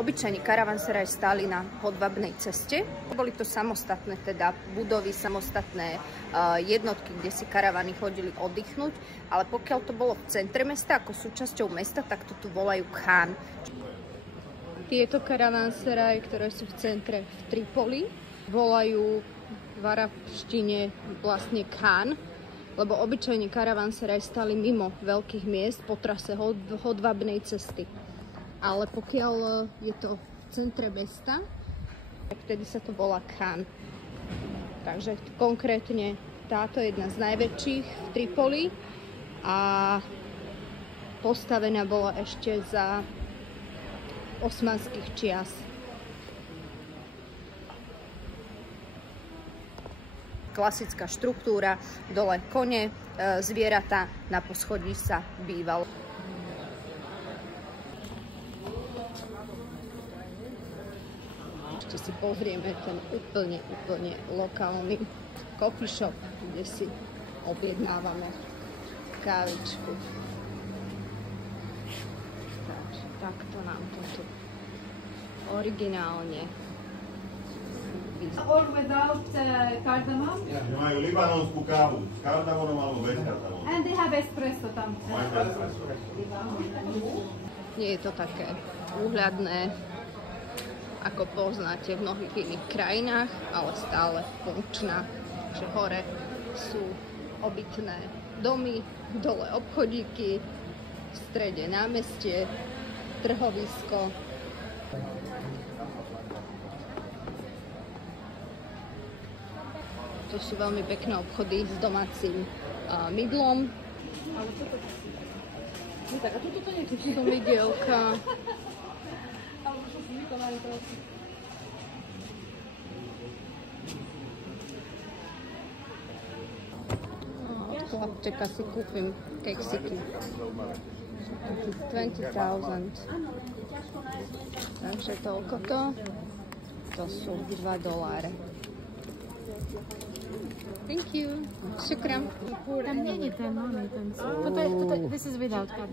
Obyčajní karavanseráji stáli na Hodvábnej ceste. Boli to samostatné teda budovy, samostatné jednotky, kde si karavany chodili oddychnúť, ale pokiaľ to bolo v centre mesta, ako súčasťou mesta, tak to tu volajú khan. Tieto karavanseráje, ktoré sú v centre v Tripoli, volajú v arabštine vlastne khan, lebo obyčajní karavanseráji stali mimo veľkých miest po trase Hodvábnej cesty. Ale pokiaľ je to v centre mesta, tak vtedy sa to volá khan. Takže konkrétne táto je jedna z najväčších v Tripoli a postavená bola ešte za osmanských čias. Klasická štruktúra, dole kone, zvieratá, na poschodí sa bývalo. Ešte si pozrieme ten úplne lokálny coffee shop, kde si objednávame kávičku. Takže takto nám to tu originálne vyzerá. All without cardamom? Majú libanonskú kávu s kardamonom alebo bez kardamonu. And they have espresso tam. Nie je to také úhľadné, ako poznáte v mnohých iných krajinách, ale stále funkčná. Že hore sú obytné domy, dole obchodíky, v strede námestie, trhovisko. Tu sú veľmi pekné obchody s domácim mydlom. Ale toto... Tak, a toto nie je to mydielka. Tu apteka si kúpim keksiky. 20,000. Takže toľko to. To sú $2. Thank you. Shukran. Tam nie je ten, this is without card.